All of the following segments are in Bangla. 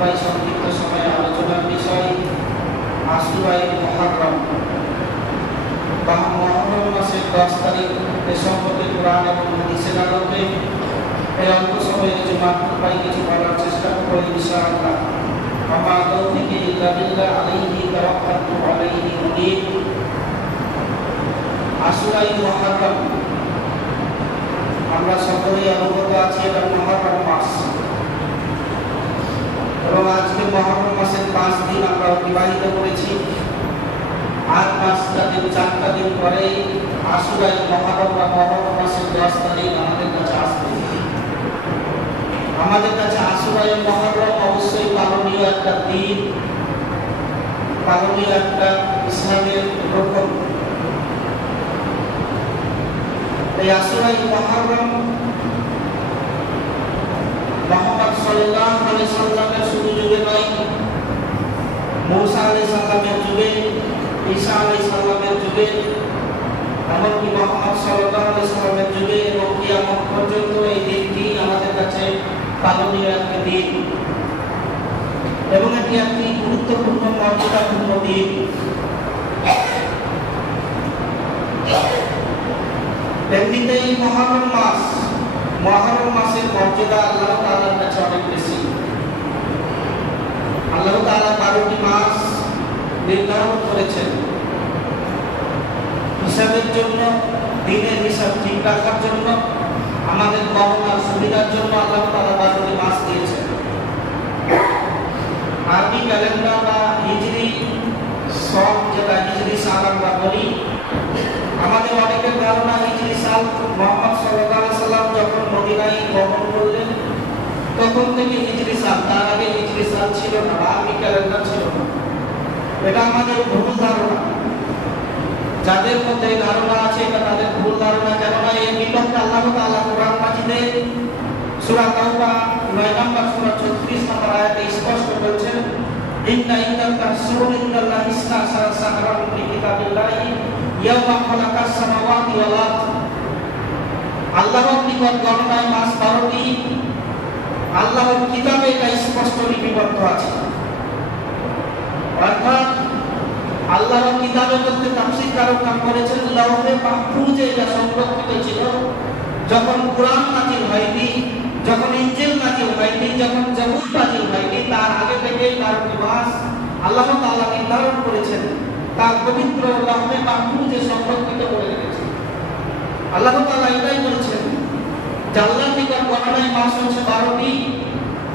ভাই সংক্ষিপ্ত সময়ে আলোচনার বিষয় আশুরায়ে মুহররম বা মুহররম মাসের 10 তারিখ এ সম্পর্কে কোরআন এবং হাদিসের আলোকে এই অল্প সময়ে যে মাহফুজ ভাই কিছু বলার চেষ্টা করব ইনশাআল্লাহ। আমা তৌফিকি ইল্লা বিল্লাহ আলাইহি তাওয়াক্কালতু আলাইহি মুনীব। আশুরায়ে মুহররম আমরা সকলেই অবগত আছি এটা মুহররম মাস এবং আজকে মুহররম মাসের 5 দিন আমরা অতিবাহিত করেছি। আর 4টা দিন পরেই আশুরায়ে মুহররম বা মুহররম মাসের 10 তারিখ আমাদের কাছে আসবে। আমাদের কাছে আশুরায়ে মুহররম অবশ্যই পালনীয় একটা দিন, পালনীয় একটা ইসলামের রকম। এই আশুরায়ে মুহররম মুহাম্মদ সাল্লাল্লাহু আলাইহি সাল্লামের শুধু যুগে নয়, মুসা আলাইহিস সালামের যুগে, ঈসা আলাইহিস সালামের যুগে, এমনকি মুহাম্মদ সাল্লাল্লাহু আলাইহি সাল্লামের যুগে এবং কিয়ামত পর্যন্ত এই দিনটি আমাদের কাছে পালনীয় একটা দিন এবং এটি একটি গুরুত্বপূর্ণ মর্যাদাপূর্ণ দিন। এমনিতে এই মুহররম মাসের মর্যাদা আল্লাহ তাআলার কাছে অনেক বেশি। আল্লাহ তাআলা 12টি মাস নির্ধারণ করেছেন হিসাবের জন্য, দিনের হিসাব ঠিক রাখার জন্য, আমাদের গণনার সুবিধার জন্য আল্লাহ তাআলা 12টি মাস দিয়েছেন। আরবি ক্যালেন্ডার বা হিজরি সন, যেটা হিজরি সাল আমরা বলি, আমাদের অনেকের ধারণা হিজরি সাল মুহাম্মদ সাল্লাল্লাহু আলাইহি সাল্লাম যখন মদিনায় গমন করলেন তখন থেকে হিজরি সাল, তার আগে হিজরি সাল ছিল না, আরবি ক্যালেন্ডার ছিল না। এটা আমাদের ভুল ধারণা। যাদের মধ্যে ধারণা আছে এটা তাদের ভুল ধারণা। কেননা এই বিলম্বে আল্লাহ তাআলা কোরআন মাজিদে সূরা তাওবা 9 নম্বর সূরা 36 নম্বর আয়াতে স্পষ্ট বলেছেন, ইন্না ইদ্দাতাশ শুহুরি ইনদাল্লাহি 12 শাহরান ফি কিতাবিল্লাহি ইয়াওমা খালাকাস সামাওয়াতি ওয়াল আরদ। আল্লাহর নিকট গণনায় মাস 12টি, আল্লাহর কিতাবে এটা স্পষ্ট লিপিবদ্ধ আছে। অর্থাৎ আল্লাহর কিতাবের মধ্যে তাফসীরকাররা বলেছেন লাওহে মাহফুজে এটা সংরক্ষিত ছিল যখন কোরআন নাযিল হয়নি, যখন ইনজিল নাযিল হয়নি, যখন জাবুর নাযিল হয়নি, তার আগে থেকেই 12টি মাস আল্লাহ তাআলা নির্ধারণ করেছেন, তার পবিত্র লাওহে মাহফুজে সংরক্ষিত করে রেখেছেন। আল্লাহ তাআলা এটাই বলেছেন যে আল্লাহর নিকট গণনায় মাস হচ্ছে 12টি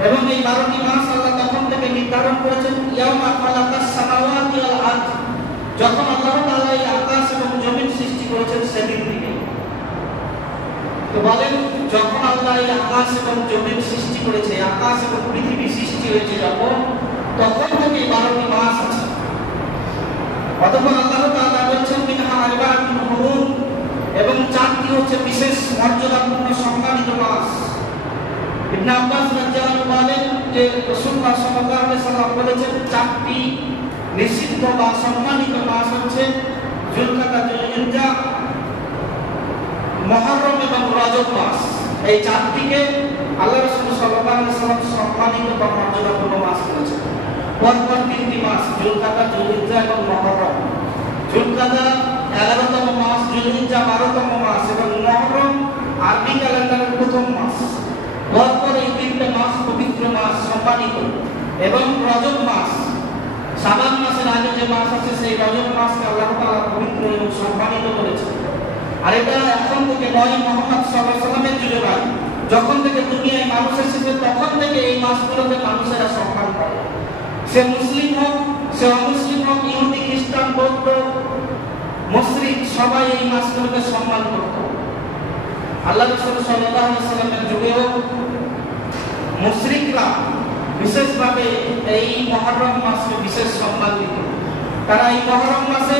এবং এই 12টি মাস আল্লাহ তখন থেকে নির্ধারণ করেছেন ইয়াউমা খালাকাস সামাওয়াতি ওয়াল আরদ, যখন আল্লাহ তাআলা এই আকাশ এবং জমিন সৃষ্টি করেছেন সেদিন থেকে। তো বলেন, যখন আল্লাহ এই আকাশ এবং জমিন সৃষ্টি করেছে, আকাশ এবং পৃথিবী সৃষ্টি হয়েছে যখন, তখন থেকে 12টি মাস আছে। অতঃপর আল্লাহ তাআলা বলেছেন মিনহা আরবাতুন হুরুম, এবং 4টি হচ্ছে বিশেষ মর্যাদাপূর্ণ সম্মানিত মাস। ইবনে আব্বাস রাদিয়াল্লাহু বলেন যে রাসূলুল্লাহ সাল্লাল্লাহু আলাইহি সাল্লাম বলেছেন 4টি নিষিদ্ধ বা সম্মানিত মাস হচ্ছে যুলকাদা, যুলহিজ্জা, মুহররম এবং রজব মাস। এই 4টিকে আল্লাহ রাসূল সাল্লাল্লাহু আলাইহি সাল্লাম সম্মানিত বা মর্যাদাপূর্ণ মাস বলেছেন। পরপর 3টি মাস যুলকাদা, যুলহিজ্জা এবং মুহররম। যুলকাদা 11তম মাস, যুলহিজ্জা 12তম মাস এবং মুহররম আরবি ক্যালেন্ডারের প্রথম মাস। পরপর এই 3টে মাস পবিত্র মাস, সম্মানিত। এবং রজব মাস, শাবান মাসের আগে যে মাস আছে সেই রজব মাসকে আল্লাহ তাআলা পবিত্র এবং সম্মানিত করেছেন। আর এটা এখন থেকে নয়, মুহাম্মদ সাল্লাল্লাহু আলাইহি সাল্লামের যুগে নয়, যখন থেকে দুনিয়ায় মানুষ এসেছে তখন থেকে এই মাসগুলোকে মানুষেরা সম্মান করে। সে মুসলিম হোক, সে অমুসলিম হোক, ইহুদি, খ্রিস্টান, বৌদ্ধ, মুশরিক, সবাই এই মাসগুলোকে সম্মান করত। আল্লাহ রাসূল সাল্লাল্লাহু আলাইহি সাল্লামের যুগেও মুশরিকরা বিশেষভাবে এই মুহররম মাসকে বিশেষ সম্মান দিত। তারা এই মুহররম মাসে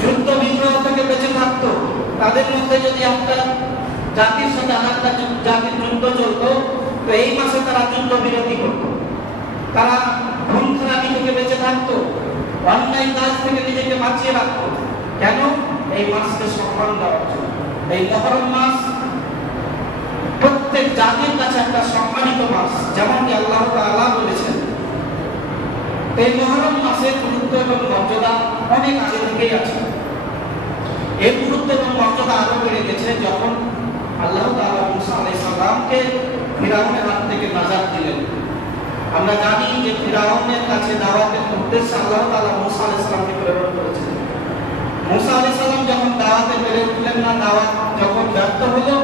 যুদ্ধ বিগ্রহ থেকে বেঁচে থাকত। তাদের মধ্যে যদি একটা জাতির সাথে আরেকটা জাতির যুদ্ধ চলত, তো এই মাসে তারা যুদ্ধ বিরতি করত। তারা খুন খারাপি থেকে বেঁচে থাকত, অন্যায় কাজ থেকে নিজেকে বাঁচিয়ে রাখত। কেন? এই মাসকে সম্মান দেওয়ার জন্য। এই মুহররম মাস প্রত্যেক জাতির কাছে একটা একটা সম্মানিত মাস, যেমনটি আল্লাহ তাআলা বলেছেন। এই মুহররম মাসের গুরুত্ব এবং মর্যাদা অনেক আগে থেকেই আছে। এর গুরুত্ব এবং মর্যাদা আরো বেড়ে গেছে যখন আল্লাহ তাআলা মুসা আলাইহিস সালামকে ফিরাউনের হাত থেকে নাজাত দিলেন। আমরা জানি যে ফিরাউনের কাছে দাওয়াতের উদ্দেশ্যে আল্লাহ তাআলা মুসা আলাইহিস সালামকে প্রেরণ করেছিলেন। মুসা আলাইহিস সালাম যখন দাওয়াতে বের হলেন না, দাওয়াত যখন ব্যর্থ হলো,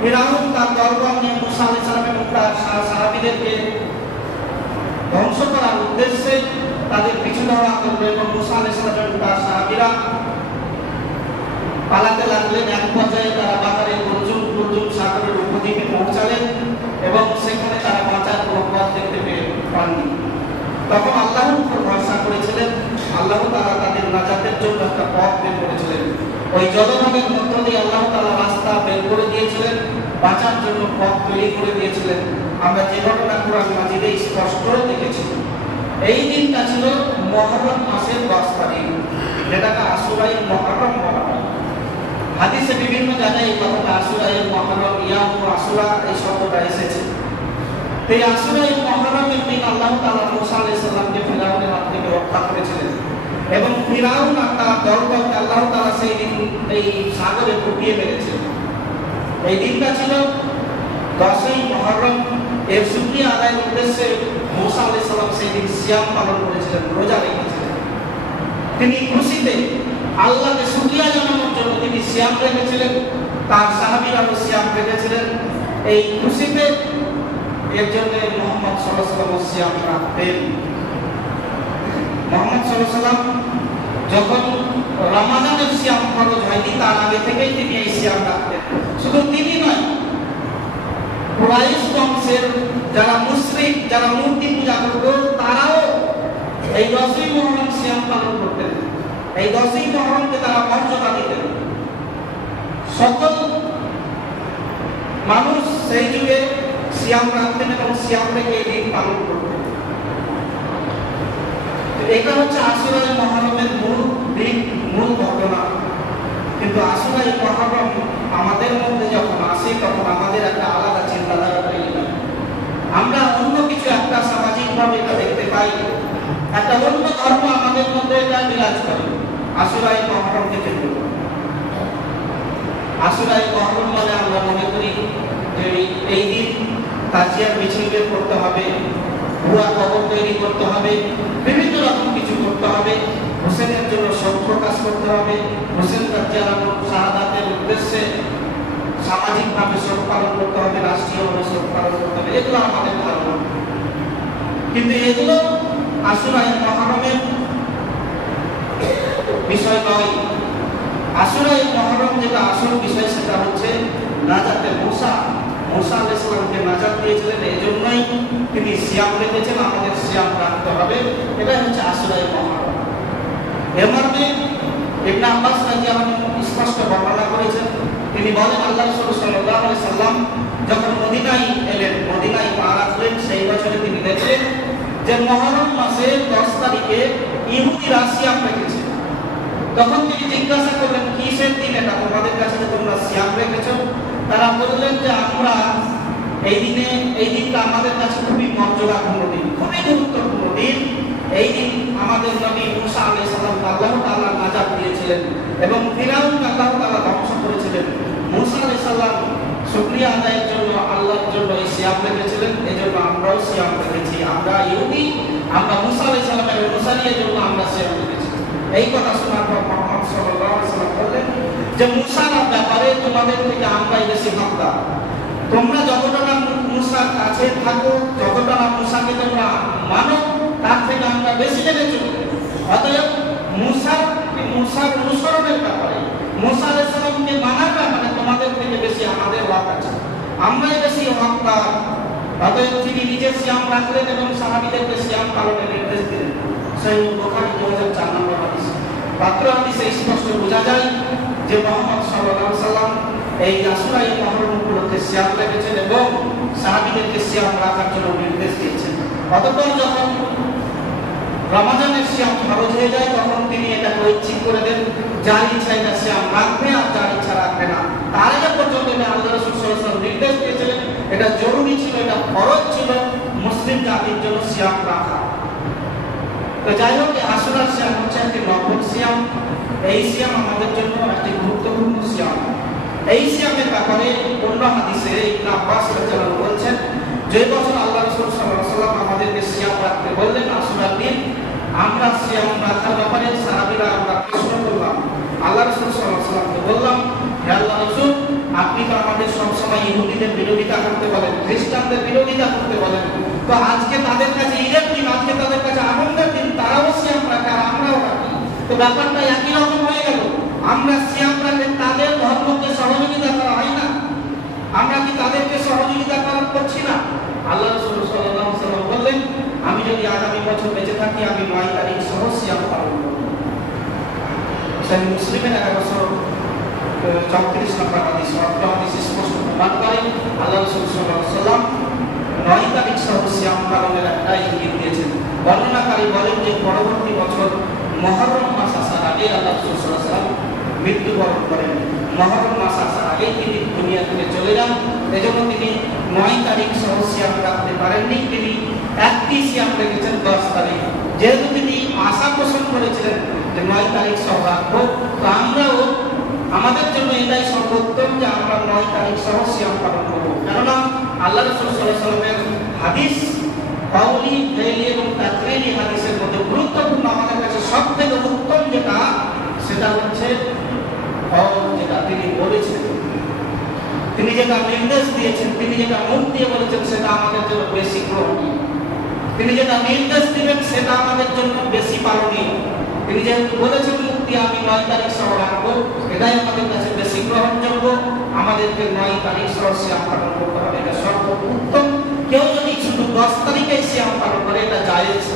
ফিরাউন তার দলবল নিয়ে মুসা আলাইহিস সালাম এবং তার সাহাবীদেরকে ধ্বংস করার উদ্দেশ্যে তাদের পিছু ধাওয়া করলো এবং মুসা আলাইহিস সালাম এবং তার সাহাবীরা পালাতে লাগলেন। এক পর্যায়ে তারা বাকারে কুলজুম সাগরের উপদ্বীপে পৌঁছালেন এবং সেখানে তারা বাঁচার কোনো পথ দেখতে পাননি। তখন আল্লাহর উপর ভরসা করেছিলেন। আল্লাহ তাআলা তাদের নাজাতের জন্য একটা পথ বের করেছিলেন। ওই জলভাগের মধ্য দিয়ে আল্লাহ তাআলা রাস্তা বের করে দিয়েছিলেন, বাঁচার জন্য পথ তৈরি করে দিয়েছিলেন। আমরা যে ঘটনা কোরআন মাজিদে স্পষ্ট দেখেছি। এই দিনটা ছিল মুহররম মাসের 10 তারিখ, যেটাকে আশুরায়ে মুহররম বলা হয়। হাদিসে বিভিন্ন জায়গায় এই কথাটা আশুরায়ে মুহররম, ইয়াম আশুরা এই শব্দটা এসেছে। এই আশুরায়ে মুহররমের দিন আল্লাহ তাআলা মুসা আলাইহিস সালামকে ফিরাউনের হাত থেকে রক্ষা করেছিলেন এবং ফিরাউন আর তার দলবলকে আল্লাহ তাআলা সেই দিন এই সাগরে ডুবিয়ে মেরেছিলেন। এই দিনটা ছিল 10ই মুহররম। এর শুকরিয়া আদায়ের উদ্দেশ্যে মুসা আলাইহিস সালাম সেই দিন সিয়াম পালন করেছিলেন, রোজা রেখেছিলেন। তিনি খুশিতে আল্লাহকে শুকরিয়া জানানোর জন্য তিনি সিয়াম রেখেছিলেন, তার সাহাবীরাও সিয়াম রেখেছিলেন। এই খুশিতে এর জন্য মুহাম্মদ সাল্লাল্লাহু আলাইহি ওয়াসাল্লাম সিয়াম রাখতেন। মুহাম্মদ সাল্লাল্লাহু আলাইহি ওয়াসাল্লাম যখন রমাদানের সিয়াম ফরজ হয়নি, তার আগে থেকেই তিনি এই সিয়াম রাখতেন। শুধু তিনি নয়, কুরাইশ বংশের যারা মুশরিক, যারা মূর্তি পূজা করত, তারাও এই 10ই মুহররম সিয়াম পালন করতেন। এই 10ই মুহররমকে তারা মর্যাদা দিতেন। সকল মানুষ সেই যুগে সিয়াম রাখতেন এবং সিয়াম রেখে এই দিন পালন করতেন। এটা হচ্ছে আশুরায়ে মুহররমের মূল দিক, মূল ঘটনা। কিন্তু আশুরায়ে মুহররম আমাদের মধ্যে যখন আসে তখন আমাদের একটা আলাদা চিন্তাধারা তৈরি হয়। আমরা অন্য কিছু একটা সামাজিকভাবে এটা দেখতে পাই, একটা অন্য ধর্ম আমাদের মধ্যে এটা বিরাজ করে। আশুরায়ে মুহররমকে কেন্দ্র করে আশুরায়ে মুহররম মানে আমরা মনে করি যে এই দিন তাজিয়ার মিছিল বের করতে হবে, ভুয়া কবর তৈরি করতে হবে, বিভিন্ন রকম কিছু করতে হবে, হোসেনের জন্য শোক প্রকাশ করতে হবে, হোসেন রাদিয়াল্লাহু শাহাদাতের উদ্দেশ্যে সামাজিকভাবে শোক পালন করতে হবে, রাষ্ট্রীয়ভাবে শোক পালন করতে হবে। এগুলো আমাদের ধারণা, কিন্তু এগুলো আশুরায়ে মুহররমের বিষয় নয়। আশুরায়ে মুহররম যেটা আসল বিষয় সেটা হচ্ছে নাজাতে মুসা আলাইহিস সালামকে নাজাত দিয়েছিলেন, এই জন্যই তিনি সিয়াম রেখেছেন। আমাদের সিয়াম রাখতে হবে, এটা হচ্ছে আশুরায়ে মুহররম। এর মধ্যে ইবনে আব্বাস রাদিয়াল্লাহু আনহু স্পষ্ট বর্ণনা করেছেন। তিনি বলেন আল্লাহ রাসূল সাল্লাল্লাহু আলাইহি সাল্লাম যখন মদিনায় এলেন, মদিনায় পা রাখলেন, সেই বছরে তিনি দেখলেন যে মুহররম মাসের 10 তারিখে ইহুদিরা সিয়াম রেখেছে। তখন তিনি জিজ্ঞাসা করলেন, কিসের দিন এটা তোমাদের কাছে যে তোমরা সিয়াম রেখেছো? তারা বললেন যে আমরা এই দিনটা আমাদের কাছে খুবই মর্যাদাপূর্ণ দিন, খুবই গুরুত্বপূর্ণ দিন। এই দিন আমাদের নবী মুসা আলাইহিস সালাম আল্লাহ তাআলা নাজাত দিয়েছিলেন এবং ফিরাউনকে আল্লাহ তাআলা ধ্বংস করেছিলেন। মুসা আলাইহিস সালাম শুকরিয়া আদায়ের জন্য আল্লাহর জন্য এই সিয়াম রেখেছিলেন, এজন্য আমরাও সিয়াম রেখেছি। আমরা ইহুদি, আমরা মুসা আলাইহিস সালামের অনুসারীর জন্য আমরা সিয়াম রেখেছি। এই কথা শোনার পর মুহাম্মদ সাল্লাল্লাহু আলাইহি ওয়াসাল্লাম বললেন যে মুসার ব্যাপারে তোমাদের থেকে আমরাই বেশি হকদার। তোমরা যতটা না মুসার কাছে থাকো, যতটা না মুসাকে তোমরা মানো, তার থেকে আমরা বেশি জেনে চলবো। অতএব মুসার অনুসরণের ব্যাপারে, মুসা আলাইহিস সালামকে মানার ব্যাপারে তোমাদের থেকে বেশি আমাদের হক আছে, আমরাই বেশি হকদার। অতএব তিনি নিজে সিয়াম রাখলেন এবং সাহাবীদেরকে সিয়াম পালনের নির্দেশ দিলেন। সহিহ বুখারী 2004 নম্বর হাদিস। পাত্র হাদিসে স্পষ্ট বোঝা যায় যে মুহাম্মদ সাল্লাল্লাহু আলাইহি সাল্লাম এই আশুরায়ে মুহররম উপলক্ষে সিয়াম রেখেছেন এবং সাহাবীদেরকে সিয়াম রাখার জন্য নির্দেশ দিয়েছেন। অতঃপর যখন রমজানের সিয়াম ফরজ হয়ে যায় তখন তিনি এটাকে ঐচ্ছিক করে দেন, যার ইচ্ছা এটা সিয়াম রাখবে আর যার ইচ্ছা রাখবে না। তার আগে পর্যন্ত আল্লাহ রাসূল সাল্লাল্লাহু আলাইহি ওয়াসাল্লাম নির্দেশ দিয়েছিলেন এটা জরুরি ছিল, এটা ফরজ ছিল মুসলিম জাতির জন্য সিয়াম রাখা। তো যাই হোক, আশুরার সিয়াম হচ্ছে একটি নফল সিয়াম। এই সিয়াম আমাদের জন্য একটি গুরুত্বপূর্ণ সিয়াম। এই সিয়ামের ব্যাপারে অন্য হাদিসে ইবনে আব্বাস রাদিয়াল্লাহু আনহু বলছেন, যে বছর আল্লাহ রাসূল সাল্লাল্লাহু আলাইহি ওয়াসাল্লাম আমাদেরকে সিয়াম রাখতে বললেন আশুরার দিন, আমরা সিয়াম রাখার ব্যাপারে সাহাবীরা আমরা প্রশ্ন করলাম। আল্লাহ রাসূল সাল্লাল্লাহু আলাইহি ওয়াসাল্লামকে বললাম, হে আল্লাহর রাসূল, আপনি তো আমাদের সবসময় ইহুদিদের বিরোধিতা করতে বলেন, খ্রিস্টানদের বিরোধিতা করতে বলেন, তো আজকে তাদের কাছে ঈদের দিন, আজকে তাদের কাছে আনন্দের দিন, তারাও সিয়াম রাখে আর আমরাও রাখি, তো ব্যাপারটা একই রকম হয়ে গেল। আমরা সিয়াম রাখলে তাদের ধর্মকে সহযোগিতা করা হয় না? আমরা কি তাদেরকে সহযোগিতা করছি না? আল্লাহ রাসূল সাল্লাল্লাহু আলাইহি ওয়াসাল্লাম বললেন, আমি যদি আগামী বছর বেঁচে থাকি, আমি ৯ তারিখ সহ সিয়াম পালন করব। সহিহ মুসলিমের 1134 নম্বর হাদিস, হাদিস স্পষ্ট প্রমাণ করে আল্লাহ রাসূল সাল্লাল্লাহু আলাইহি ওয়াসাল্লাম ৯ তারিখ সহ সিয়াম পালনের একটা ইঙ্গিত দিয়েছেন। বর্ণনাকারী বলেন যে পরবর্তী বছর মুহররম মাস আসার আগে আল্লাহ রাসূল সাল্লাল্লাহু আলাইহি ওয়াসাল্লাম মৃত্যুবরণ করেন। মুহররম মাস আসার আগে তিনি দুনিয়া থেকে চলে যান, এজন্য তিনি ৯ তারিখ সহ সিয়াম রাখতে পারেননি। তিনি একটি সিয়াম রেখেছেন ১০ তারিখ। যেহেতু তিনি আশা পোষণ করেছিলেন যে ৯ তারিখ সহ রাখবো, তো আমরাও আমাদের জন্য এটাই সর্বোত্তম যে আমরা ৯ তারিখ সহ সিয়াম পালন করবো। কেননা আল্লাহ রাসূল সাল্লাল্লাহু আলাইহি ওয়াসাল্লামের হাদিস, কাউলি, ফেইলি এবং তাকরীরি হাদিসের মধ্যে গুরুত্বপূর্ণ, আমাদের কাছে সবথেকে উত্তম যেটা, সেটা হচ্ছে যেটা তিনি বলেছেন, তিনি যেটা নির্দেশ দিয়েছেন, তিনি যেটা মুখ দিয়ে বলেছেন, সেটা আমাদের জন্য বেশি গ্রহণীয়। তিনি যেটা নির্দেশ দিবেন সেটা আমাদের জন্য বেশি পালনীয়। তিনি যেহেতু বলেছেন মুখ দিয়ে আমি ৯ তারিখ সহ রাখবো, এটাই আমাদের কাছে বেশি গ্রহণযোগ্য। আমাদেরকে ৯ তারিখ সহ সিয়াম পালন করতে হবে, এটা সর্বোত্তম। কেউ যদি শুধু ১০ তারিখে সিয়াম পালন করে, এটা জায়েজ,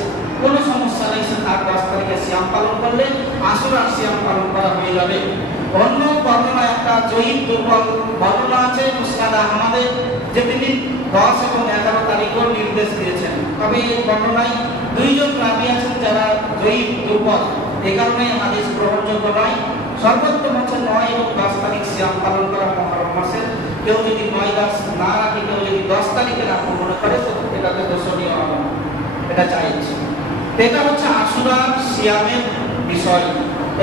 কোনো সমস্যা নেই। সে তার ১০ তারিখে সিয়াম পালন করলে আশুরার সিয়াম পালন করা হয়ে যাবে। অন্য বর্ণনা একটা জয়ীফ দুর্বল বর্ণনা আছে মুসনাদ আহমদের, যে তিনি ১০ এবং ১১ তারিখও নির্দেশ দিয়েছেন। তবে এই বর্ণনায় ২ জন রাবী আছেন যারা জয়ীফ দুর্বল, এই কারণে হাদিস গ্রহণযোগ্য নয়। সর্বোত্তম হচ্ছে ৯ এবং ১০ তারিখ সিয়াম পালন করা মুহররম মাসের। কেউ যদি ৯-১০ না রাখে, কেউ যদি ১০ তারিখে রাখবো মনে করে, তো এটাতে দোষণীয় হবে না, এটা জায়েজ। এটা হচ্ছে আশুরার সিয়ামের বিষয়।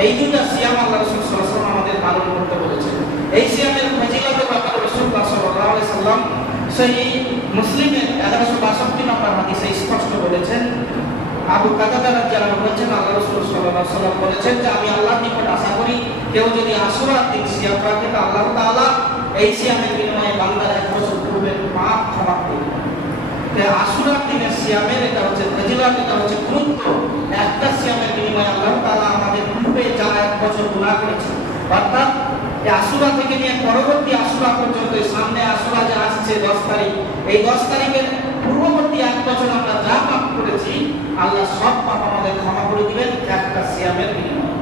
এই দুটা সিয়াম আল্লাহ রাসূল সাল্লাল্লাহু আলাইহি ওয়াসাল্লাম আমাদের পালন করতে বলেছেন। এই সিয়ামের ফজিলতের ব্যাপারে রাসূলুল্লাহ সাল্লাল্লাহু আলাইহি ওয়াসাল্লাম সহিহ মুসলিমের 1162 নম্বর হাদিসে স্পষ্ট বলেছেন। আবু কাতাদা রাদিয়াল্লাহু আনহু বলেছেন, আল্লাহ রাসূল সাল্লাল্লাহু আলাইহি ওয়াসাল্লাম বলেছেন যে আমি আল্লাহর নিকট আশা করি, কেউ যদি আশুরার দিন সিয়াম রাখে, তো আল্লাহ তাআলা এই সিয়ামের বিনিময়ে বান্দার ১ বছর পূর্বের পাপ ক্ষমা করবেন। আশুরার দিনের সিয়ামের এটা হচ্ছে ফজিলত, এটা হচ্ছে গুরুত্ব। একটা সিয়ামের বিনিময়ে আল্লাহ তাআলা আমাদের পূর্বে যারা ১ বছর গুনাহ করেছে, অর্থাৎ এই আশুরা থেকে নিয়ে পরবর্তী আশুরা পর্যন্ত, সামনে আশুরা যে আসছে ১০ তারিখ, এই ১০ তারিখের পূর্ববর্তী ১ বছর আমরা যা পাপ করেছি, আল্লাহ সব পাপ আমাদের ক্ষমা করে দিবেন একটা সিয়ামের বিনিময়ে।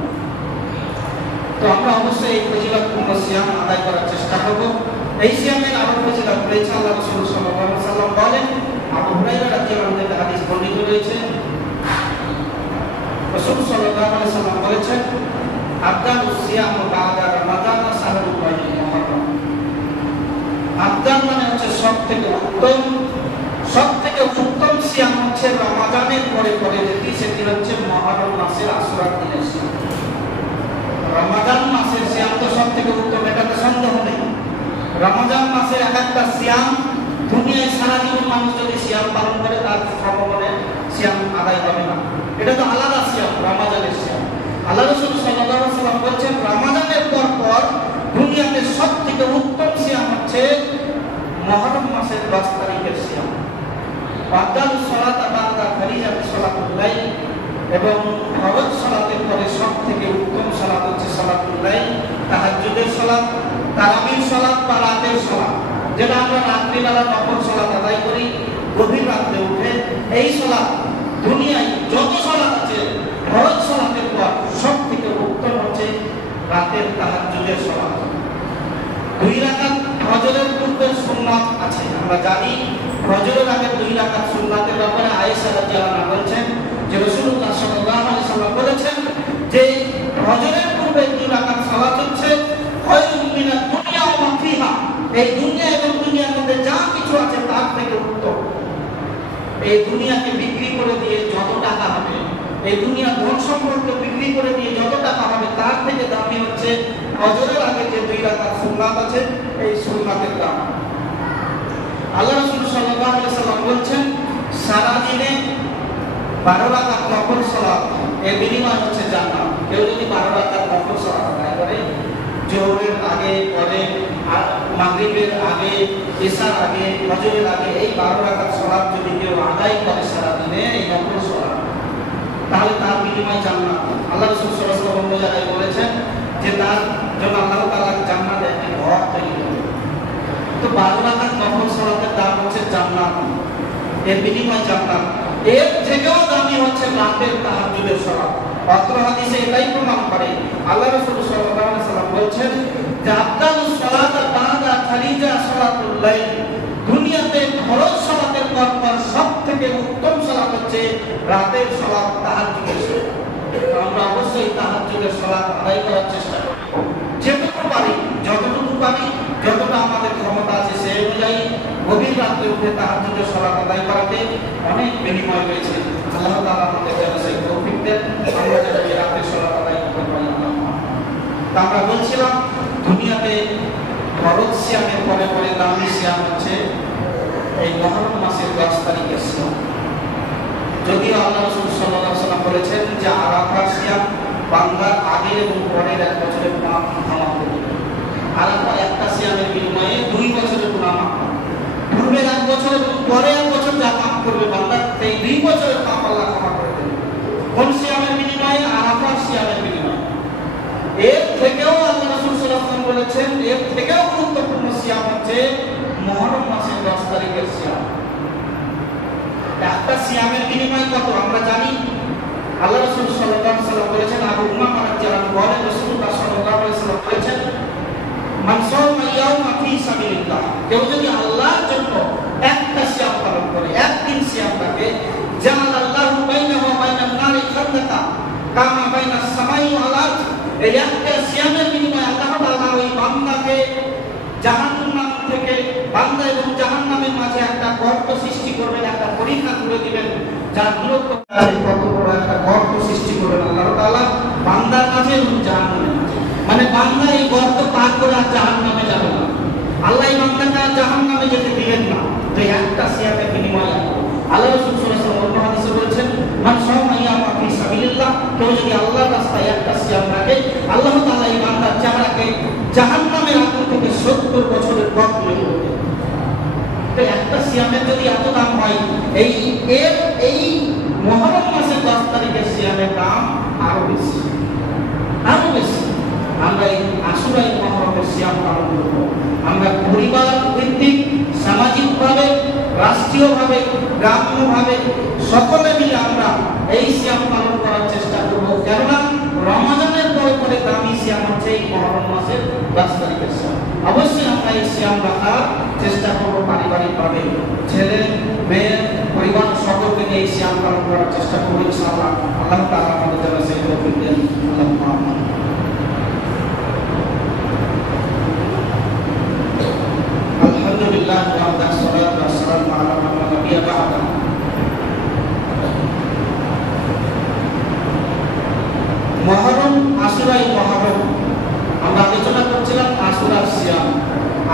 তো আমরা অবশ্যই এই ফজিলতপূর্ণ সিয়াম আদায় করার চেষ্টা করব। এই সিয়ামের আরো ফজিলত রয়েছে। আল্লাহ রাসূল সাল্লাল্লাহু আলাইহি ওয়াসাল্লাম বলেন, আবু হুরায়রা রাদিয়াল্লাহু আনহু হাদিস বর্ণিত রয়েছে, রাসূল সাল্লাল্লাহু আলাইহি ওয়াসাল্লাম বলেছেন, আফদালুস সিয়াম বা'দা রমাদান শাহরুল্লাহি মুহররম। আফদাল মানে হচ্ছে সবথেকে উত্তম, সবথেকে উত্তম সিয়াম হচ্ছে রমাদানের পরে পরে যেটি, সেটি হচ্ছে মুহররম মাসের আশুরার দিনের সিয়াম। রমাদান মাসের সিয়াম তো সবথেকে উত্তম, এটাতে সন্দেহ নেই। রমজান মাসের এক একটা সিয়াম, দুনিয়ায় সারা জীবন মানুষ যদি সিয়াম পালন করে, তার সমবনে সিয়াম আদায় হবে না। এটা তো আলাদা সিয়াম, রমজানের সিয়াম। আল্লাহ রাসূল সাল্লাল্লাহু আলাইহি ওয়াসাল্লাম বলেছেন, রমজানের পর দুনিয়াতে সবথেকে উত্তম সিয়াম হচ্ছে মুহররম মাসের ১০ তারিখের সিয়াম। আফদালুস সালাত বা'দা ফরিজাতিস সালাতুল লাইল, এবং ফরজ সালাতের পরে সবথেকে উত্তম সালাত হচ্ছে সালাতুল লাইল, তাহাজ্জুদের সালাত, তারাবির সালাত বা রাতের সালাত, যেটা আমরা রাত্রিবেলা নফল সালাত আদায় করি গভীর রাতে উঠে। এই সালাত দুনিয়ায় যত সালাত আছে, ফরজ সালাতের পর সবথেকে উত্তম হচ্ছে রাতের তাহাজ্জুদের সালাত। 2 রাকাত ফজরের পূর্বে সুন্নাত আছে, আমরা জানি। ফজরের আগে 2 রাকাত সুন্নাতের ব্যাপারে আয়েশা রাদিয়াল্লাহু আনহা বলেছেন যে রাসূলুল্লাহ সাল্লাল্লাহু আলাইহি ওয়াসাল্লাম বলেছেন যে ফজরের পূর্বে 2 রাকাত সালাত হচ্ছে খায়রুম মিনাদ দুনিয়া ওয়া মা ফিহা। এই দুনিয়া এবং দুনিয়ার মধ্যে যা কিছু আছে এই দুনিয়াকে বিক্রি করে দিয়ে যত টাকা হবে, এই দুনিয়া ধন সম্পদকে বিক্রি করে দিয়ে যত টাকা হবে, তার থেকে দামি হচ্ছে ফজরের আগে যে 2 রাকাত সুন্নাত আছে, এই সুন্নাতের দাম। আল্লাহ রাসূল সাল্লাল্লাহু আলাইহি ওয়াসাল্লাম বলছেন, সারা দিনে 12 রাকাত নফল সালাত এর বিনিময় হচ্ছে জান্নাত। কেউ যদি 12 রাকাত নফল সালাত আদায় করে, জোহরের আগে, পরে, মাগরিবের আগে, ইশার আগে, ফজরের আগে, এই 12 রাকাত সালাত যদি কেউ আদায় করে সারা দিনে এই নফল সালাত, তাহলে তার বিনিময় জান্নাত। আল্লাহ রাসূল সাল্লাল্লাহু আলাইহি ওয়াসাল্লাম অন্য জায়গায় বলেছেন যে তার জন্য আল্লাহ তাআলা জান্নাতে একটি ঘর তৈরি করবেন। তো 12 রাকাত নফল সালাতের দাম হচ্ছে জান্নাত, এর বিনিময় জান্নাত। এর থেকেও দামি হচ্ছে রাতের তাহাজ্জুদের সালাত। অত্র হাদিসে এটাই প্রমাণ করে। আল্লাহ রাসূল সাল্লাল্লাহু আলাইহি ওয়াসাল্লাম বলেছেন যে আফদালুস সালাত বা'দা ফারিজা সালাতুল লাইল, দুনিয়াতে ফরজ সালাতের পর সবথেকে উত্তম সালাত হচ্ছে রাতের সালাত, তাহাজ্জুদের সালাত। আমরা অবশ্যই তাহাজ্জুদের সালাত আদায় করার চেষ্টা করব, যেটুকু পারি, যতটুকু পারি, যতটা আমাদের ক্ষমতা আছে সেই অনুযায়ী গভীর রাতে উঠে তাহাজ্জুদের সালাত আদায় করাতে অনেক বিনিময় রয়েছে। আল্লাহ তাআলা আমাদের যেন সেই তৌফিক দেন, আমরা যেন এই রাতের সালাত আদায় করতে পারি। তা আমরা বলছিলাম, দুনিয়াতে ফরজ সিয়ামের পরে পরে দামি সিয়াম হচ্ছে এই মুহররম মাসের 10 তারিখের সিয়াম। যদিও আল্লাহ রাসূল সাল্লাল্লাহু আলাইহি ওয়াসাল্লাম বলেছেন যে আরাফার সিয়াম বান্দার আগের এবং পরের 1 বছরের পাপ ক্ষমা করে দেবে। আরাফা একটা সিয়ামের বিনিময়ে 2 বছরের গুনাহ মাফ করে। পূর্বের 1 বছর এবং পরে 1 বছর যা পাপ করবে বান্দা, সেই 2 বছরের পাপ আল্লাহ ক্ষমা করে দেবে। কোন সিয়ামের বিনিময়ে? আরাফার সিয়ামের বিনিময়ে। এর থেকেও আল্লাহ রাসূল সাল্লাল্লাহু আলাইহি ওয়াসাল্লাম বলেছেন, এর থেকেও গুরুত্বপূর্ণ সিয়াম হচ্ছে মুহররম মাসের 10 তারিখের সিয়াম। একটা সিয়ামের বিনিময় কত আমরা জানি। আল্লাহ রাসূল সাল্লাল্লাহু আলাইহি ওয়াসাল্লাম বলেছেন, আবু উমামা রাদিয়াল্লাহু আনহু বলেন, রাসূলুল্লাহ সাল্লাল্লাহু আলাইহি ওয়াসাল্লাম বলেছেন, মান সাওমা ইয়াওমা ফি সাবিলিল্লাহ, কেউ যদি আল্লাহর জন্য একটা সিয়াম পালন করে, একদিন সিয়াম থাকে, জাআলাল্লাহু বাইনাহু ওয়া বাইনান নারি খান্দাকা কামা বাইনাস সামাই ওয়াল আরদ, এই একটা সিয়ামের বিনিময়ে আল্লাহ তাআলা ওই বান্দাকে জাহান্নাম থেকে, বান্দা এবং জাহান্নামের মাঝে একটা গর্ত সৃষ্টি করবেন, একটা পরীক্ষা করে দিবেন, যার দূরত্ব কত বড় একটা গর্ত সৃষ্টি করবেন আল্লাহ তাআলা বান্দার মাঝে এবং জাহান্নামের মাঝে। মানে বান্দা এই গর্ত পার করে আর জাহান্নামে যাবে না, আল্লাহ এই বান্দাকে আর জাহান্নামে যেতে দিবেন না। তো একটা সিয়ামের বিনিময়ে আল্লাহ রাসূল সাল্লাল্লাহু আলাইহি ওয়াসাল্লাম হাদিসে বলেছেন, মান সাওমা ইয়ামা ফি সাবিলিল্লাহ, কেউ যদি আল্লাহর রাস্তায় একটা সিয়াম রাখে, আল্লাহ তাআলা এই বান্দার চেহারাকে জাহান্নামের আগুন থেকে 70 বছরের পথ তুলে দেবে। তো একটা সিয়ামের যদি এত দাম হয়, এই মুহররম মাসের 10 তারিখের সিয়ামের দাম আরো বেশি, আরো বেশি। আমরা এই আশুরাই মুহররমের সিয়াম পালন করব। আমরা পরিবার ভিত্তিক, সামাজিকভাবে, রাষ্ট্রীয়ভাবে, গ্রাম্যভাবে সকলে মিলে আমরা এই সিয়াম পালন করার চেষ্টা করব। কেননা রমজানের পরে পরে দামি সিয়াম হচ্ছে এই মুহররম মাসের 10 তারিখের সিয়াম। অবশ্যই আমরা এই সিয়াম রাখার চেষ্টা করব, পারিবারিকভাবে, ছেলে মেয়ে পরিবার সকলকে নিয়ে এই সিয়াম পালন করার চেষ্টা করব ইনশাআল্লাহ। আল্লাহ তাআলা আমাদের জন্য সেই তৌফিক দেন। আল্লাহুম্মা আলহামদুলিল্লাহ ওয়া সাল্লাতু ওয়াসসালামু আলা মান লা নাবিয়্যা বা'দা। মুহররম, আশুরাই মুহররম, আমরা আলোচনা করছিলাম আশুরার সিয়াম।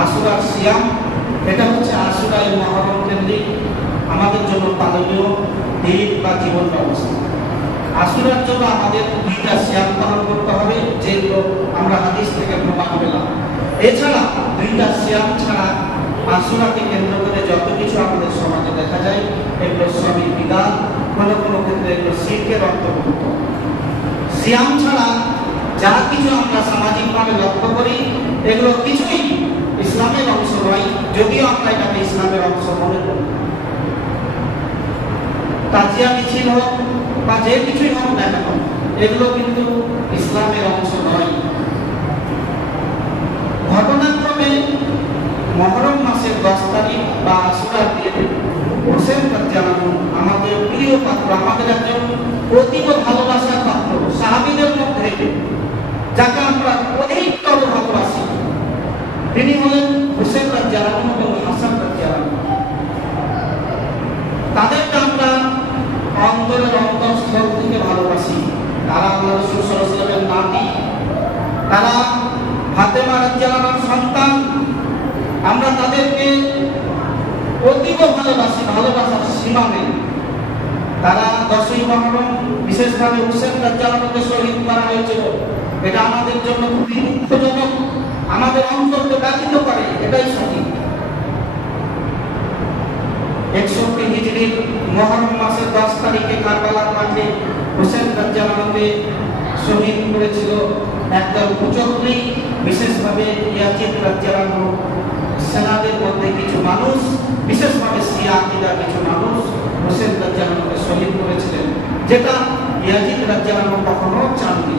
আশুরার সিয়াম এটা হচ্ছে আশুরাই মুহররম কেন্দ্রিক আমাদের জন্য পালনীয় দিন বা জীবন ব্যবস্থা। আশুরার জন্য আমাদের 2টা সিয়াম পালন করতে হবে, যেগুলো আমরা হাদিস থেকে প্রমাণ পেলাম। এছাড়া 2টা সিয়াম ছাড়া আশুরাকে কেন্দ্র করে যত কিছু আমাদের সমাজে দেখা যায়, এগুলো সবই বিদআত, কোনো কোনো ক্ষেত্রে এগুলো শিরকের অন্তর্ভুক্ত। সিয়াম ছাড়া যা কিছু আমরা সামাজিকভাবে লক্ষ্য করি, এগুলো কিছুই ইসলামের অংশ নয়, যদিও আমরা এটাকে ইসলামের অংশ মনে করি। তাজিয়া মিছিল হোক বা যে কিছুই হোক না কেন, এগুলো কিন্তু ইসলামের অংশ নয়। ঘটনাক্রমে মুহররম মাসের 10 তারিখ বা আশুরার দিন হোসেন রাদিয়াল্লাহু আনহু, আমাদের প্রিয় পাত্র, আমাদের একজন অতীব ভালোবাসার পাত্র, সাহাবীদের মধ্যে যাকে আমরা অধিকতর ভালোবাসি, তিনি হলেন হোসেন রাদিয়াল্লাহু আনহু এবং হাসান রাদিয়াল্লাহু আনহু। তাদের নাম অন্তরের অন্তঃস্থল থেকে ভালোবাসি। তারা আল্লাহ রাসূল সাল্লাল্লাহু আলাইহি ওয়াসাল্লামের নাতি, তারা ফাতেমা রাদিয়াল্লাহু আনহার সন্তান। আমরা তাদেরকে অতীব ভালোবাসি, ভালোবাসার সীমা নেই। তারা 10ই মুহররম বিশেষভাবে হুসেন রাদিয়াল্লাহু আনহুকে শহীদ করা হয়েছিল। এটা আমাদের জন্য খুবই দুঃখজনক, আমাদের অন্তরকে ব্যথিত করে, এটাই সঠিক। 61 হিজরির মুহররম মাসের 10 তারিখে কারবালার মাঠে হুসেন রাদিয়াল্লাহু আনহুকে শহীদ করেছিল একদল কুচক্রী, বিশেষভাবে ইয়াজিদ রাদিয়াল্লাহু আনহু সেনাদের মধ্যে কিছু মানুষ, বিশেষভাবে শিয়া আকীদার কিছু মানুষ হুসেন রাদিয়াল্লাহু আনহুকে শহীদ করেছিলেন, যেটা ইয়াজিদ রাদিয়াল্লাহু আনহু কখনো চাননি।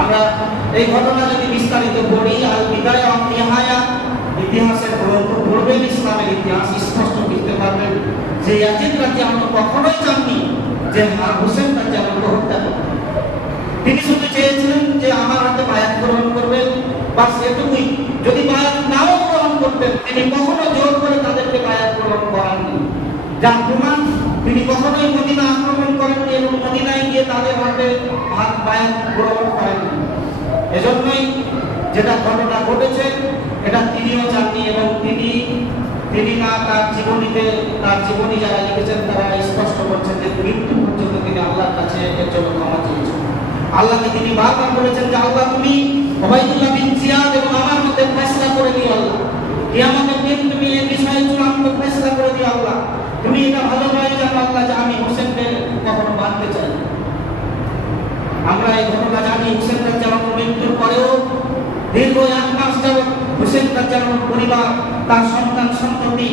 আমরা এই ঘটনা যদি বিস্তারিত পড়ি, আল বিদায়া ওয়ান নিহায়া, ইতিহাসের গ্রন্থ পড়বেন, ইসলামের ইতিহাস স্পষ্ট বুঝতে পারবেন যে ইয়াজিদ রাদিয়াল্লাহু আনহু কখনোই চাননি যে হুসেন রাদিয়াল্লাহু আনহু হত্যা করবেন। তিনি শুধু চেয়েছিলেন যে আমার হাতে বায়াত গ্রহণ করবেন, বাস এটুকুই। যদি বায়াত নাও গ্রহণ করতেন, তিনি কখনো জোর করে তাদেরকে বায়াত গ্রহণ করাননি। যার প্রমাণ, তিনি কখনোই মদিনা আক্রমণ করেননি এবং মদিনায় গিয়ে তাদের হাতে বায়াত গ্রহণ করেননি। এজন্যই যেটা ঘটনা ঘটেছে এটা তিনিও চাননি, এবং তিনি না তার জীবনীতে, তার জীবনী যারা লিখেছেন তারা স্পষ্ট করছেন যে মৃত্যু পর্যন্ত তিনি আল্লাহর কাছে এর জন্য ক্ষমা চেয়েছেন। আল্লাহকে তিনি বারবার বলেছেন যে আল্লাহ, তুমি উবাইদুল্লাহ বিন জিয়াদ এবং আমার মধ্যে ফয়সালা করে দিও আল্লাহ, কিয়ামতের দিন তুমি এই বিষয়ে চূড়ান্ত ফয়সালা করে দিও আল্লাহ। তুমি এটা ভালোভাবে জানো আল্লাহ যে আমি হোসেনকে কখনো বাঁধতে চাই। আমরা এই ঘটনা জানি, হোসেন রাদিয়াল্লাহু আনহু মৃত্যুর পরেও দীর্ঘ 1 মাস যাবত হোসেন রাদিয়াল্লাহু আনহুর পরিবার, তার সন্তান সন্ততি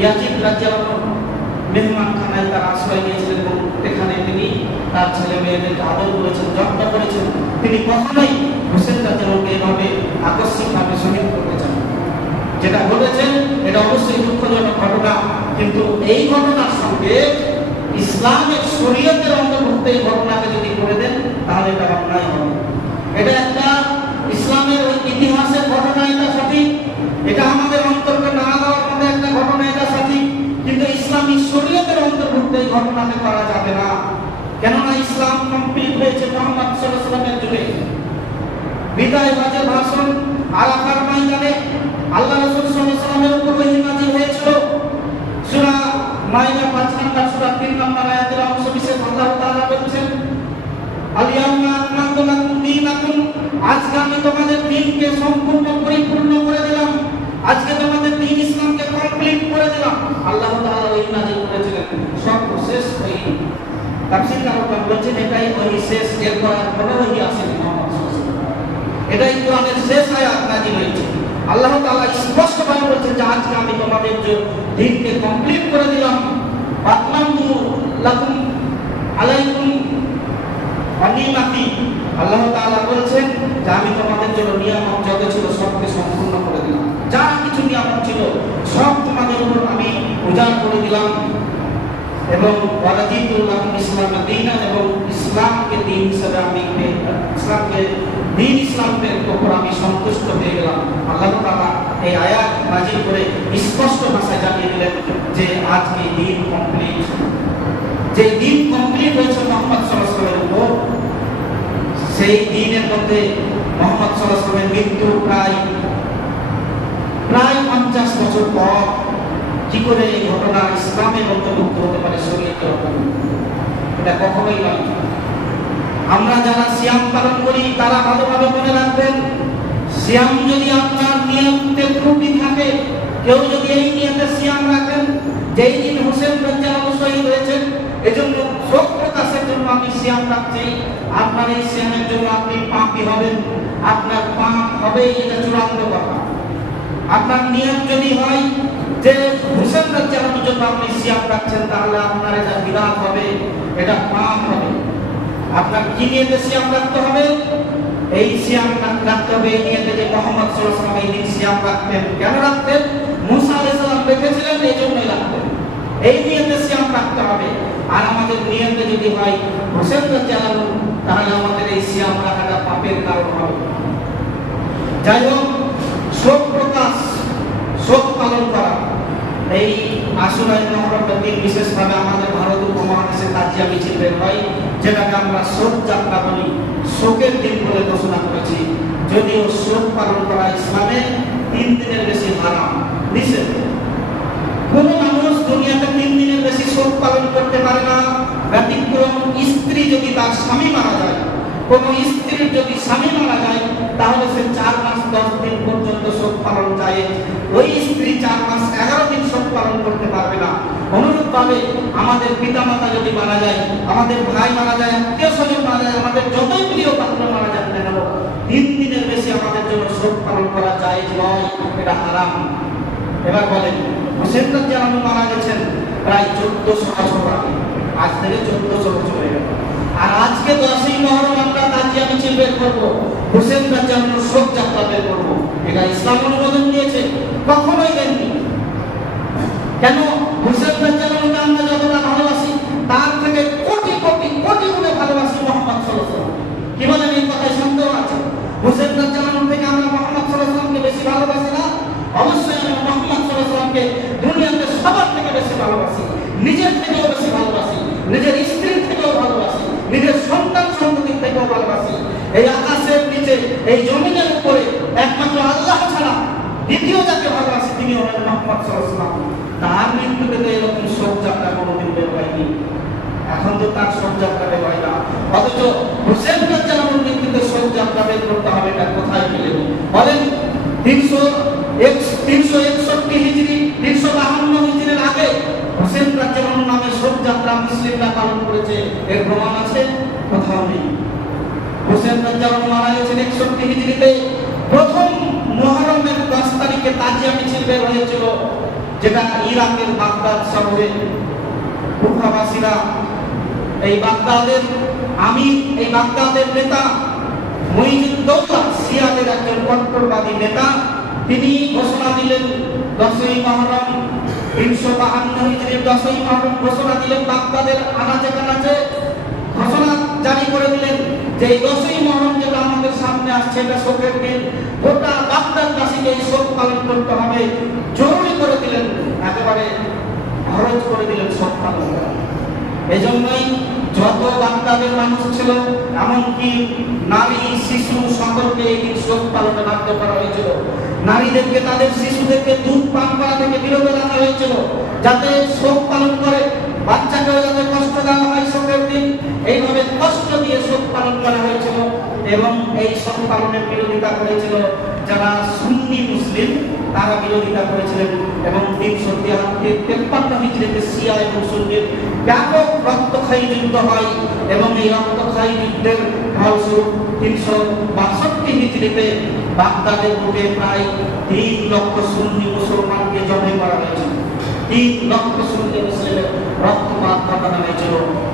ইয়াজিদ রাদিয়াল্লাহু আনহু মেহমানখানায় তার আশ্রয় নিয়েছিলেন এবং এখানে তিনি তার ছেলে মেয়েদেরকে আদর করেছেন, যত্ন করেছেন। তিনি কখনোই হোসেন রাদিয়াল্লাহু আনহুকে এভাবে আকস্মিকভাবে শহীদ করতে চান। যেটা ঘটেছে এটা অবশ্যই দুঃখজনক ঘটনা, কিন্তু এই ঘটনার সঙ্গে ইসলামের শরীয়তের অন্তর্ভুক্ত এই ঘটনাকে যদি করে দেন তাহলে এটা অন্যায় হবে। এটা একটা ইসলামের ইতিহাসের ঘটনা, এটা সঠিক। এটা আমাদের অন্তরকে নাড়া দেওয়ার মধ্যে একটা ঘটনা, এটা সঠিক। কিন্তু ইসলামী শরীয়তের অন্তর্ভুক্ত এই ঘটনাকে করা যাবে না, কেননা ইসলাম কমপ্লিট হয়েছে মুহাম্মদ সাল্লাল্লাহু আলাইহি ওয়াসাল্লামের যুগে। বিদায় হজের ভাষণ আরাফার ময়দানে আল্লাহ রাসূল সাল্লাল্লাহু আলাইহি ওয়াসাল্লামের উপর ওহী নাযিল হয়েছিল। সূরা মাইদা 5 নম্বর সূরা 3 নম্বর আয়াতের অংশ বিশেষ আল্লাহ তাআলা বলেছেন, আল-ইয়াউমা আকমালতু লাকুম দীনাকুম, আজকে আমি তোমাদের দ্বীনকে সম্পূর্ণ পরিপূর্ণ করে দিলাম, আজকে তোমাদের দ্বীন ইসলামকে কমপ্লিট করে দিলাম। আল্লাহ তাআলা ওহী নাযিল করেছিলেন সর্বশেষ ওহী। তাফসীরকাররা বলেছেন এটাই ওহী শেষ, এরপর আর কোনো ওহী আসেনি মুহাম্মদ সাল্লাল্লাহু আলাইহি ওয়াসাল্লাম। এটাই কোরআনের শেষ আয়াত নাযিল হয়েছে। আল্লাহ তাআলা স্পষ্টভাবে বলেছেন যে আজকে আমি তোমাদের দ্বীনকে কমপ্লিট করে দিলাম। আতমামতু লাকুম আলাইকুম নি'মাতি, আল্লাহ তাআলা বলেছেন যে আমি তোমাদের জন্য নিয়ামত যত ছিল সবকে সম্পূর্ণ করে দিলাম। যা কিছু নিয়ামত ছিল সব তোমাদের উপর আমি উজাড় করে দিলাম, এবং ওয়ারাদিতু লাকুম ইসলাম দীনান, এবং ইসলামকে দ্বীন হিসেবে আমি ইসলামের উপর আমি সন্তুষ্ট হয়ে গেলাম। আল্লাহ তাআলা এই আয়াত নাযিল করে স্পষ্ট ভাষায় জানিয়ে দিলেন যে আজকে দ্বীন কমপ্লিট। যে দ্বীন কমপ্লিট হয়েছে মুহাম্মদ সাল্লাল্লাহু আলাইহি ওয়াসাল্লামের উপর, সেই দ্বীনের মধ্যে মুহাম্মদ সাল্লাল্লাহু আলাইহি ওয়াসাল্লামের মৃত্যু প্রায় 50 বছর পর কি করে এই ঘটনা ইসলামের অন্তর্ভুক্ত হতে পারে শরীয়তের অন্তর্ভুক্ত? এটা কখনোই নয়। আমরা যারা সিয়াম পালন করি তারা ভালোভাবে মনে রাখবেন, সিয়াম যদি আপনার নিয়তে ত্রুটি থাকে, কেউ যদি এই নিয়তে সিয়াম রাখেন যেই দিন হোসেন রাদিয়াল্লাহু আনহু শহীদ হয়েছেন, এজন্য শোক প্রকাশের জন্য আমি সিয়াম রাখছি, আপনার এই সিয়ামের জন্য আপনি পাপী হবেন, আপনার পাপ হবে, এটা চূড়ান্ত কথা। আপনার নিয়ত যদি হয় যে হোসেন রাদিয়াল্লাহু আনহুর জন্য আপনি সিয়াম রাখছেন, তাহলে আপনার এটা বিদআত হবে, এটা পাপ হবে। আপনার কি নিয়তে সিয়াম রাখতে হবে? এই সিয়াম রাখতে হবে এই নিয়তে যে মুহাম্মদ সাল্লাল্লাহু আলাইহি ওয়াসাল্লাম এই দিন সিয়াম রাখতেন। কেন রাখতেন? মুসা আলাইহিস সালাম রেখেছিলেন, এই জন্যই রাখতেন। এই নিয়তে সিয়াম রাখতে হবে। আর আমাদের নিয়তে যদি হয় হোসেন রাদিয়াল্লাহু আনহু, তাহলে আমাদের এই সিয়াম রাখাটা পাপের কারণ হবে। যাই হোক, শোক প্রকাশ, শোক পালন করা, এই আশুরায়ে মুহররমের দিন বিশেষভাবে আমাদের ভারত উপমহাদেশে তাজিয়া তাজিয়া মিছিল বের হয়, যেটাকে আমরা শোক যাত্রা বলি, শোকের দিন বলে ঘোষণা করেছি। যদিও শোক পালন করা ইসলামে 3 দিনের বেশি হারাম, নিষেধ। কোন মানুষ দুনিয়াতে 3 দিনের বেশি শোক পালন করতে পারে না, ব্যতিক্রম স্ত্রী যদি তার স্বামী মারা যায়। কোন স্ত্রীর যদি স্বামী মারা যায় তাহলে সে 4 মাস 10 দিন পর্যন্ত শোক পালন যায়। ওই স্ত্রী 4 মাস 11 দিন শোক পালন করতে পারবে না। অনুরূপভাবে আমাদের পিতামাতা যদি মারা যায়, আমাদের ভাই মারা যায়, আত্মীয় স্বজন মারা যায়, আমাদের যতই প্রিয় পাত্র মারা যায় না কেন, 3 দিনের বেশি আমাদের জন্য শোক পালন করা যায় নয়, এটা হারাম। এবার বলেন, হোসেন রাদিয়াল্লাহু আনহু মারা গেছেন প্রায় 1400 বছর আগে, আজ থেকে 1400 বছর হয়ে গেল। আর আজকে 10ই মুহররম আমরা তাজিয়া মিছিল বের করব, হোসেন রাদিয়াল্লাহু আনহুর শোক যাত্রা বের করব। এটা ইসলাম অনুমোদন দিয়েছে? কখনোই দেননি। কেন? হোসেন রাদিয়াল্লাহু আনহুকে আমরা যতটা ভালোবাসি তার থেকে কোটি কোটি কোটি গুণে ভালোবাসি মুহাম্মদ সাল্লাল্লাহু আলাইহি ওয়াসাল্লাম। কি বলেন, এই কথায় সন্দেহ আছে? হোসেন রাদিয়াল্লাহু আনহু থেকে আমরা মুহাম্মদ সাল্লাল্লাহু আলাইহি ওয়াসাল্লামকে বেশি ভালোবাসি না? অবশ্যই আমরা মুহাম্মদ সাল্লাল্লাহু আলাইহি ওয়াসাল্লামকে দুনিয়াতে সবার থেকে বেশি ভালোবাসি, নিজের থেকেও বেশি ভালোবাসি, নিজের স্ত্রীর থেকেও ভালোবাসি, নিজের সন্তান সন্ততির থেকেও ভালোবাসি। এই আকাশের নিচে, এই জমিনের উপরে একমাত্র আল্লাহ ছাড়া দ্বিতীয় যাকে ভালোবাসি তিনি হলেন মুহাম্মদ সাল্লাল্লাহু আলাইহি ওয়াসাল্লাম। তার মৃত্যুতে তো এরকম শোক যাত্রা কোনোদিন বের হয়নি, এখন তো তার শোক যাত্রা বের হয় না। অথচ হোসেন রাদিয়াল্লাহু আনহুর মৃত্যুতে শোক যাত্রা বের করতে হবে, এটা কোথায় পেলেন? বলেন, 361 হিজরি 352 হিজরির আগে হোসেন রাদিয়াল্লাহু আনহু নামে শোক যাত্রা মুসলিমরা পালন করেছে, এর প্রমাণ আছে? কোথাও নেই। হোসেন রাদিয়াল্লাহু আনহু মারা গেছেন 61 হিজরিতে। প্রথম মুহররমের 10 তারিখে তাজিয়া মিছিল বের হয়েছিল, যেটা ইরাকের বাগদাদ শহরে। কুফাবাসীরা এই বাগদাদের এই বাগদাদের নেতা মুইজুদ্দৌলা, শিয়াদের একজন কট্টরবাদী নেতা, তিনি ঘোষণা দিলেন 10ই মুহররম 352 হিজরির 10ই মুহররম ঘোষণা দিলেন, বাগদাদের আনাচে কানাচে ঘোষণা জারি করে দিলেন যে 10ই মুহররম যেটা আমাদের সামনে আসছে এটা শোকের দিন, গোটা বাগদাদবাসীকে এই শোক পালন করতে হবে, জরুরি করে দিলেন, একেবারে খরচ করে দিলেন শোক পালন করা। এজন্যই যত বাগদাদের মানুষ ছিল, এমনকি নারী শিশু সকলকে এই দিন শোক পালনে বাধ্য করা হয়েছিল। নারীদেরকে, তাদের শিশুদেরকে দুধ পান করা থেকে বিরত রাখা হয়েছিল, যাতে শোক পালন করে বাচ্চাকেও যাতে কষ্ট দেওয়া হয় শোকের দিন, এইভাবে কষ্ট দিয়ে শোক পালন করা হয়েছিল। এবং এই শোক পালনের বিরোধিতা করেছিল যারা সুন্নি মুসলিম, তারা বিরোধিতা করেছিলেন। এবং 353 হিজরিতে শিয়া এবং সুন্নির ব্যাপক রক্তক্ষয়ী যুদ্ধ হয়, এবং এই রক্তক্ষয়ী যুদ্ধের ফলস্বরূপ 362 হিজরিতে বাগদাদের বুকে প্রায় 3 লক্ষ সুন্নি মুসলমানকে জবাই করা হয়েছিল। 3 লক্ষ সুন্নি মুসলিমের রক্তপাত ঘটানো হয়েছিল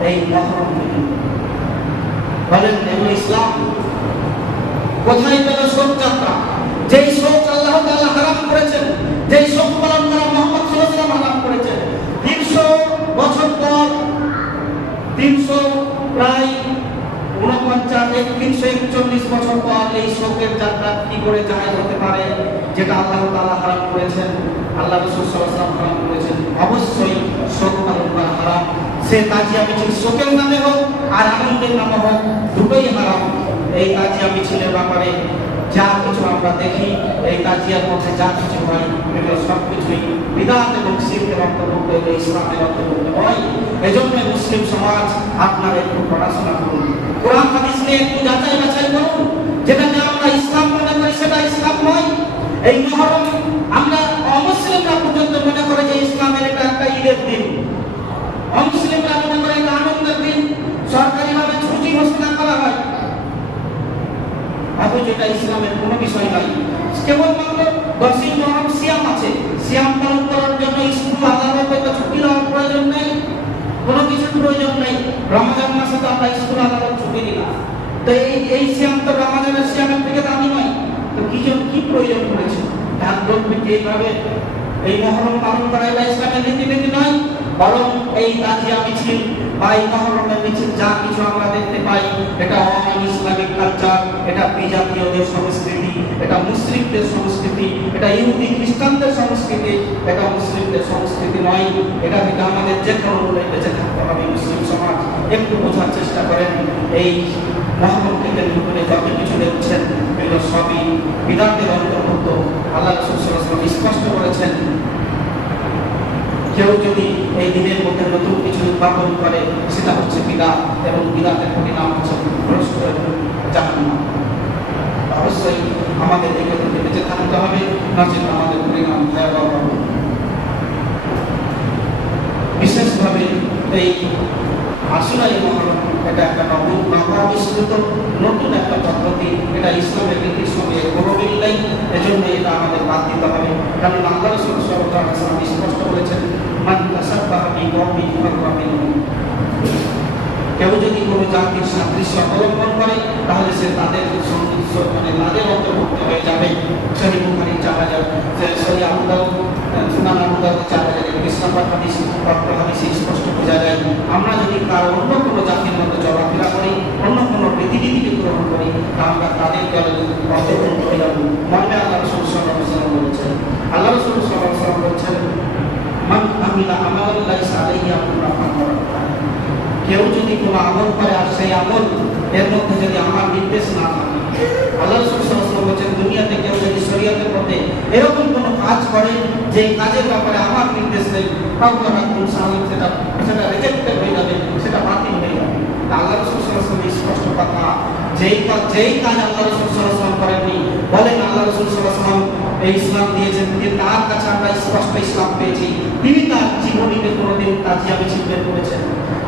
এই মুহররম দিনে। বলেন, এগুলো ইসলাম? কোথায় পেল শোক যাত্রা? যেই শোক আল্লাহ তাআলা হারাম করেছেন, যেই শোক পালন করা মুহাম্মদ সাল্লাল্লাহু আলাইহি ওয়াসাল্লাম হারাম করেছেন, 300 বছর পর, 300 প্রায় 341 বছর পর এই শোকের যাত্রা কি করে জায়েজ হতে পারে? যেটা আল্লাহ তাআলা হারাম করেছেন, আল্লাহ রাসূল সাল্লাল্লাহু আলাইহি ওয়াসাল্লাম হারাম করেছেন, অবশ্যই শোক পালন করা হারাম। সে তাজিয়া মিছিল শোকের নামে হোক আর আনন্দের নামে হোক, দুটোই হারাম। এই তাজিয়া মিছিলের ব্যাপারে যা কিছু আমরা দেখি, এই তাজিয়ার মধ্যে যা কিছু হয়, এগুলো সবকিছুই বিদআত এবং শিরকের অন্তর্ভুক্ত, এগুলো ইসলামের অন্তর্ভুক্ত নয়। এজন্য মুসলিম সমাজ আপনারা একটু পড়াশোনা করুন, কোরআন হাদিস নিয়ে একটু যাচাই বাছাই করুন। যেটাকে আমরা ইসলাম মনে করি সেটা ইসলাম নয়। এই মুহররম আমরা অমুসলিমরা পর্যন্ত মনে করে যে ইসলামের এটা একটা ঈদের দিন, অমুসলিমরা মনে করে এটা আনন্দের দিন, সরকারিভাবে ছুটি ঘোষণা করা হয়, অথচ এটা ইসলামের কোনো বিষয় নয়। কেবলমাত্র 10ই মুহররম সিয়াম আছে, সিয়াম পালন করার জন্য স্কুল আদালতে ছুটি দেওয়ার প্রয়োজন নেই, কোনো কিছুর প্রয়োজন নেই। রমজান মাসে তো আমরা স্কুল আদালত ছুটি দিই না, তো এই সিয়াম তো রমজানের সিয়ামের থেকে দামি নয়, তো কি প্রয়োজন পড়েছে? তার দলবিকে এইভাবে এই মুহররম পালন করা এটা ইসলামের রীতিনীতি নয়। বরং এই তাজিয়া মিছিল বা এই মুহররমের মিছিল যা কিছু আমরা দেখতে পাই, এটা ইসলামিক কালচার, এটা বিজাতীয়দের সংস্কৃতি, এটা মুসলিমদের সংস্কৃতি, এটা ইহুদি খ্রিস্টানদের সংস্কৃতি, এটা মুসলিমদের সংস্কৃতি নয়। এটা থেকে আমাদের যে কোনো বেঁচে থাকতে হবে মুসলিম সমাজ। একটু বোঝার চেষ্টা করেন। এই মহরমকে কেন্দ্র করে যত কিছু দেখছেন এগুলো সবই বিদাতের অন্তর্ভুক্ত। আল্লাহ রাসূল সাল্লাল্লাহু আলাইহি ওয়াসাল্লাম স্পষ্ট করেছেন, কেউ যদি এই দিনের মধ্যে নতুন কিছু উদ্ভাবন করে সেটা হচ্ছে বিদাত, এবং বিদাতের পরিণাম হচ্ছে ভ্রষ্ট জাহান্নাম। অবশ্যই আমাদের এই কথা থেকে বেঁচে থাকতে হবে, নচেত আমাদের পরিণাম ভয়াবহ হবে। বিশেষভাবে এই আশুরাই মহরম এটা একটা নবাবিষ্কৃত নতুন একটা পদ্ধতি, এটা ইসলামের রীতির সঙ্গে কোনো মিল নেই, এজন্য এটা আমাদের বাদ দিতে হবে। কারণ আল্লাহ রাসূল সাল্লাল্লাহু আলাইহি ওয়াসাল্লাম স্পষ্ট বলেছেন, মান তাসাব্বাহা বিকওমিন ফাহুয়া মিনহুম। কেউ যদি কোনো জাতির সাদৃশ্য অবলম্বন করে তাহলে সে তাদের মানে তাদের অন্তর্ভুক্ত হয়ে যাবে। সহিহ বুখারী 4000, সহিহ আবু দাউদ, সুনান আবু দাউদ 4000 নম্বর হাদিস, অর্থ হাদিসে স্পষ্ট বোঝা যায়, আমরা যদি কারো অন্য কোনো জাতির মধ্যে চলাফেরা করি, অন্য কোনো রীতিনীতিকে গ্রহণ করি, আমরা তাদের দলে অন্তর্ভুক্ত হয়ে যাব। মর্মে আল্লাহ রাসূল সাল্লাল্লাহু আলাইহি ওয়াসাল্লাম বলেছেন, আল্লাহ রাসূল সাল্লাল্লাহু আলাইহি ওয়াসাল্লাম বলেছেন, মান আমিলা আমালান লাইসা আলাইহি আমরুনা ফাহুয়া রাদ্দ। কেউ যদি কোনো আমল করে আর সেই আমল এর মধ্যে যদি আমার নির্দেশ না থাকে, আল্লাহ রাসূল সাল্লাল্লাহু আলাইহি ওয়াসাল্লাম বলেছেন, দুনিয়াতে কেউ যদি শরীয়তের মধ্যে এরকম কোনো কাজ করে যে কাজের ব্যাপারে আমার নির্দেশ নেই, ফাহুয়া রাদ্দ, সেটা রিজেক্টেড হয়ে যাবে, সেটা বাতিল হয়ে যাবে। আল্লাহ রাসূল সাল্লাল্লাহু আলাইহি ওয়াসাল্লাম স্পষ্ট কথা, যেই কাজ আল্লাহ রাসূল সাল্লাল্লাহু আলাইহি ওয়াসাল্লাম করেননি, বলেন আল্লাহ রাসূল সাল্লাল্লাহু আলাইহি ওয়াসাল্লাম এই ইসলাম দিয়েছেন, যে তার কাছে আমরা স্পষ্ট ইসলাম পেয়েছি, তিনি তার জীবনীতে কোনোদিন তাজিয়া মিছিল বের করেছেন?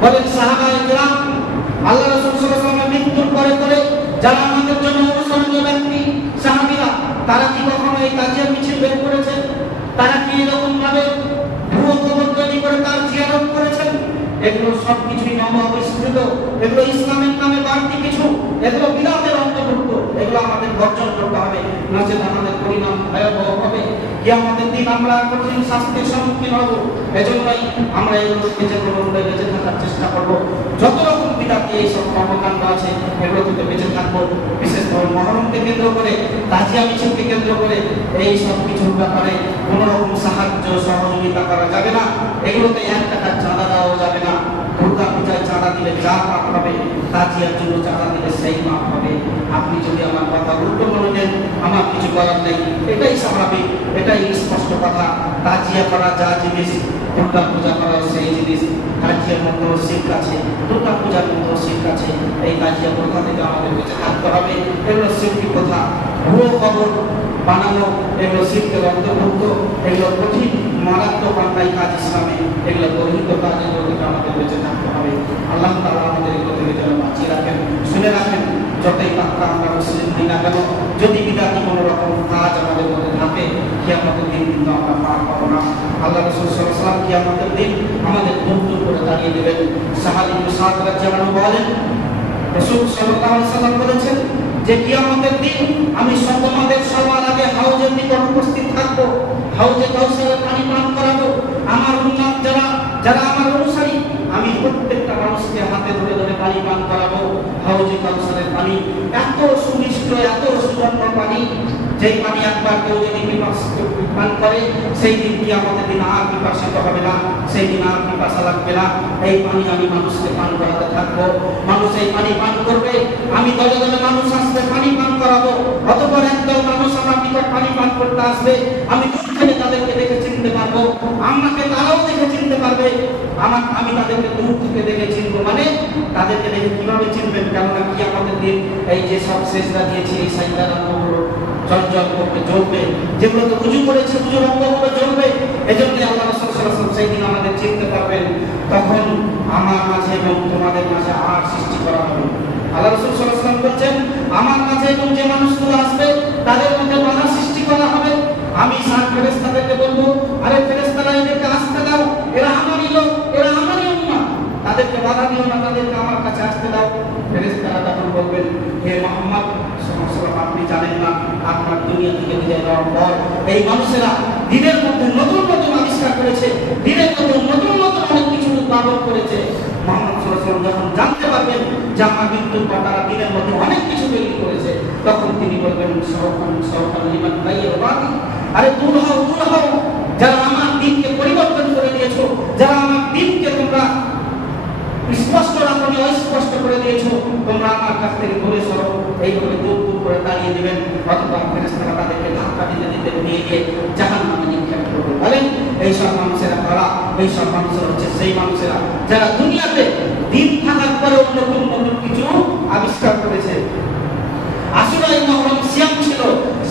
বলেন সাহাবায়ে কেরাম, আল্লাহ রাসূল সাল্লাল্লাহু আলাইহি ওয়াসাল্লাম মৃত্যুর পরে পরে যারা আমাদের জন্য অনুসরণীয় ব্যক্তি সাহাবীরা, তারা কি কখনো এই তাজিয়া মিছিল বের করেছেন? তারা কি এরকম ভাবে ভুয়ো খবর তৈরি করে তার জিয়ারত করেছেন? এগুলো সবকিছুই নবাবিষ্কৃত, এগুলো ইসলামের নামে বাড়তি কিছু, এগুলো বিদাতের অন্তর্ভুক্ত, এগুলো আমাদের বর্জন করতে হবে, নচেত আমাদের পরিণাম ভয়াবহ হবে। কিয়ামতের দিন আমরা কঠিন শাস্তির সম্মুখীন হব। এজন্যই আমরা এগুলো থেকে যে কোনো বেঁচে থাকার চেষ্টা করব। যত রকম বিদাতি এইসব কর্মকাণ্ড আছে এগুলো থেকে বেঁচে থাকবো। বিশেষভাবে মহরমকে কেন্দ্র করে, তাজিয়া মিছিলকে কেন্দ্র করে এই সব কিছুর ব্যাপারে কোনো রকম সাহায্য সহযোগিতা করা যাবে না। এগুলোতে 1 টাকার চাঁদা দেওয়া যাবে না। দুর্গা পূজায় চাঁদা দিলে যা পাপ হবে, তাজিয়ার জন্য চাঁদা দিলে সেই পাপ হবে। আপনি যদি আমার কথা উল্টো করে দেন, আমার কিছু করার নেই, এটাই স্বাভাবিক, এটাই স্পষ্ট কথা। তাজিয়া করা যা জিনিস, দুর্গা পূজা করা সেই জিনিস। তাজিয়ার মধ্যে শিখ আছে, দুর্গা পূজার মধ্যে শিখ আছে। এই তাজিয়া প্রথা থেকে আমাদের বেঁচে থাকতে হবে। এগুলো শিল্পী প্রথা, ভুয়ো খবর বানানো, এগুলো শিল্পের অন্তর্ভুক্ত, এগুলো কঠিন মারাত্মক অন্যায় কাজ ইসলামে, এগুলো গর্হিত কাজ, এগুলো থেকে আমাদের বেঁচে থাকতে হবে। আল্লাহ তাআলা আমাদের এগুলো থেকে যেন বাঁচিয়ে রাখেন। শুনে রাখেন, যতই পাক্কা আমরা মুসলিম হই না কেন, যদি বিদাতি কোনো রকম কাজ আমাদের মধ্যে থাকে, কিয়ামতের দিন কিন্তু আমরা পার পাবো না। আল্লাহ রাসূল সাল্লাল্লাহু আলাইহি ওয়াসাল্লাম কিয়ামতের দিন আমাদের মুখ করে দাঁড়িয়ে দেবেন। সাহাবী মুসাদ রাদিয়াল্লাহু আনহু বলেন, রাসূল সাল্লাল্লাহু আলাইহি ওয়াসাল্লাম বলেছেন যে কিয়ামতের দিন আমি তোমাদের সবার আগে হাউজের নিকট উপস্থিত থাকবো, হাউজে কাউসারের পানি পান করাবো। আমার উম্মত যারা আমার অনুসারী, আমি প্রত্যেকটা মানুষকে হাতে ধরে ধরে পানি পান করাবো। হাউজে কাউসারের পানি এত সুমিষ্ট, এত সুগন্ধ পানি, যেই পানি একবার কেউ যদি পান করে, সেই দিন কিয়ামতের দিন আর পিপাসিত হবে না, সেই দিন আর পিপাসা লাগবে না। এই পানি আমি মানুষকে পান করাতে থাকবো, মানুষ এই পানি পান করবে, আমি দলে দলে মানুষ আসবে, পানি পান করাবো। অতঃপর একদল মানুষ আমার নিকট পানি পান করতে আসবে, আমি দূর তাদেরকে দেখে চিনতে পারবো, আমাকে তারাও দেখে চিনতে পারবে। আমি তাদেরকে দূর থেকে দেখে চিনবো, মানে তাদেরকে দেখে কিভাবে চিনবেন? কেননা কিয়ামতের দিন এই যে সব সেজদা দিয়েছি, এই সাজদার অঙ্গগুলো জল করতে জ্বলবে, যেগুলো তো উজু করেছে উজুর অঙ্গগুলো জ্বলবে। এজন্য আল্লাহ রাসূল সাল্লাল্লাহু আলাইহি ওয়াসাল্লাম সেই দিন আমাদের চিনতে পারবেন। তখন আমার মাঝে এবং তোমাদের মাঝে আর সৃষ্টি করা হবে। আল্লাহ রাসূল সাল্লাল্লাহু আলাইহি ওয়াসাল্লাম বলেছেন, আমার মাঝে এবং যে মানুষগুলো আসবে তাদের মধ্যে বাধা সৃষ্টি করা হবে। আমি সাত ফেরেশতাদেরকে বলবো, আরে ফেরেশতারা এদেরকে আসতে দাও, এরা আমারই লোক, এরা আমারই উম্মত, তাদেরকে বাধা দিও না, তাদেরকে আমার কাছে আসতে দাও। ফেরেশতারা তখন বলবেন, হে মুহাম্মদ সাল্লাল্লাহু আলাইহি ওয়াসাল্লাম, আপনি জানেন না আপনার দুনিয়া থেকে বিদায় নেওয়ার পর এই মানুষেরা দিনের মধ্যে নতুন নতুন আবিষ্কার করেছে, দিনের মধ্যে নতুন নতুন অনেক কিছু উদ্ভাবন করেছে। মুহাম্মদ সাল্লাল্লাহু আলাইহি ওয়াসাল্লাম যখন জানতে পারবেন যে আমার মৃত্যুর পর তারা দিনের মধ্যে অনেক কিছু তৈরি করেছে, তখন তিনি বলবেন, সরকার লিমান বাইয়াবাতি, আরে দূর হও, যারা আমার দিনকে পরিবর্তন করে দিয়েছো, যারা আমার দিনকে তোমরা স্পষ্ট রাখো তুমি স্পষ্ট করে দিয়েছো তোমরা আমার কাছ থেকে দূরে সরো, এইভাবে দূর দূর করে দাঁড়িয়ে দিবেন, অথবা ফেরেশতারা তাদেরকে ধাক্কা দিতে দিতে নিয়ে গিয়ে জাহান্নামে নিক্ষেপ করবে। বলেন এই সব মানুষেরা কারা? এই সব মানুষেরা হচ্ছে সেই মানুষেরা যারা দুনিয়াতে দিন থাকার পরেও নতুন নতুন কিছু আবিষ্কার করেছে। আশুরাই মুহররম সিয়াম ছিল,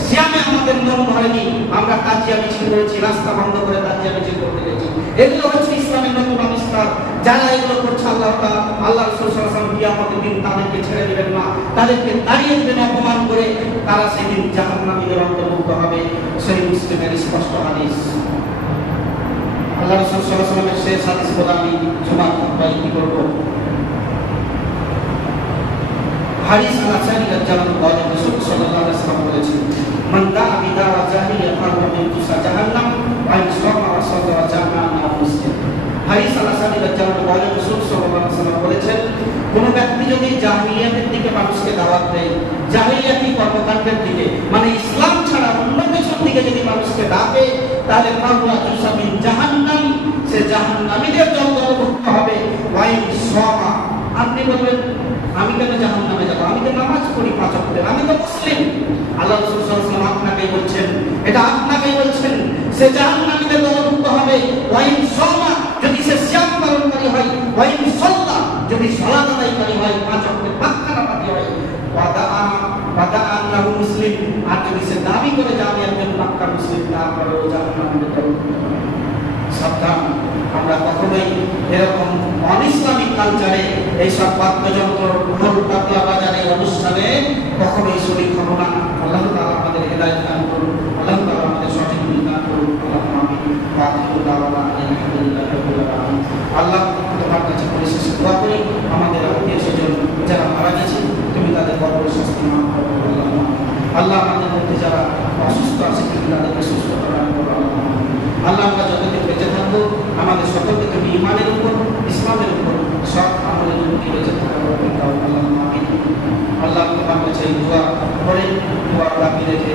সিয়ামে আমাদের মন ধরেনি, আমরা তাজিয়া মিছিল করেছি, রাস্তা বন্ধ করে তাজিয়া মিছিল করতে গেছি। এগুলো হচ্ছে ইসলামের নতুন আবিষ্কার। যারা এগুলো করছে আল্লাহ রাসূল সাল্লাল্লাহু আলাইহি ওয়াসাল্লাম কিয়ামতের দিন তাদেরকে ছেড়ে দিবেন না, তাদেরকে দাঁড়িয়ে দিবেন অপমান করে, তারা সেদিন জাহান্নামীদের অন্তর্ভুক্ত হবে। সহিহ মুসলিমের স্পষ্ট হাদিস। আল্লাহ রাসূল সাল্লাল্লাহু আলাইহি ওয়াসাল্লামের শেষ হাদিস বলে আমি জুমার খুতবায় কি করব। হাদিস আল-আসানি রাদিয়াল্লাহু আনহু রাসূল সাল্লাল্লাহু আলাইহি ওয়াসাল্লাম বলেছেন, মান দা'a বিদাওয়া জাহিলিয়া ফাহুয়া মিন তুসা জাহান্নাম ওয়া ইন সামা ওয়া সাল্লা জাহান্নাম মুসলিম। হাদিস আল-আসানি রাদিয়াল্লাহু আনহু রাসূল সাল্লাল্লাহু আলাইহি ওয়াসাল্লাম বলেছেন, কোন ব্যক্তি যদি জাহিলিয়াতের দিকে মানুষকে দাওয়াত দেয়, জাহিলিয়াতি কর্মকাণ্ডের দিকে মানে ইসলাম ছাড়া অন্য কিছুর দিকে যদি মানুষকে ডাকে, তাহলে ফাহুয়া তুসা মিন জাহান্নাম, সে জাহান্নামীদের অন্তর্ভুক্ত হবে। ওয়া ইন সামা, আপনি বলবেন আমি কেন জাহান্নামে যাব? আমি তো নামাজ পড়ি 5 ওয়াক্ত, আমি তো মুসলিম। আল্লাহ রাসূল সাল্লাল্লাহু আলাইহি ওয়াসাল্লাম আপনাকেই বলছেন, এটা আপনাকেই বলছেন, সে জাহান্নামীদের অন্তর্ভুক্ত হবে। ওয়া ইন সামা, যদি সে সিয়াম পালনকারী হয়, ওয়া ইন সাল্লা, যদি সালাত আদায়কারী হয়, 5 ওয়াক্তের পাক্কা নামাজি হয়, ওয়াদা আল্লাহু মুসলিম, আর যদি সে দাবি করে যে আমি একজন পাক্কা মুসলিম, তারপরেও জাহান্নামে যাবে। সাবধান, আমরা কখনোই এরকম অনিসলামিক কালচারে এইসব বাদ্যযন্ত্র ঢোল তবলা বাজারে অনুষ্ঠানে কখনোই শরীক হব না। আল্লাহ তাআলা আমাদের হেদায়েত দান করুন, আল্লাহ তাআলা আমাদের সঠিক বুঝ দান করুন। আল্লাহুম্মা আমিন। ওয়া আখিরু দাওয়ানা আলহামদুলিল্লাহি রাব্বিল আলামিন। আল্লাহ তোমার কাছে পরিশেষে দোয়া করি, আমাদের আত্মীয়-স্বজন যারা মারা গেছে তুমি তাদের কবরের শাস্তি মাফ করো আল্লাহ। আল্লাহ আমাদের মধ্যে যারা অসুস্থ আছে তুমি তাদেরকে সুস্থ প্রদান করো আল্লাহ। আমরা যতদিন বেঁচে থাকবো আমাদের সকলকে তুমি ঈমানের উপর, ইসলামের উপর, সৎ আমলের উপর বেঁচে থাকার আল্লাহ। আল্লাহ তোমার কাছে দোয়া করে দোয়া রাখি রেখে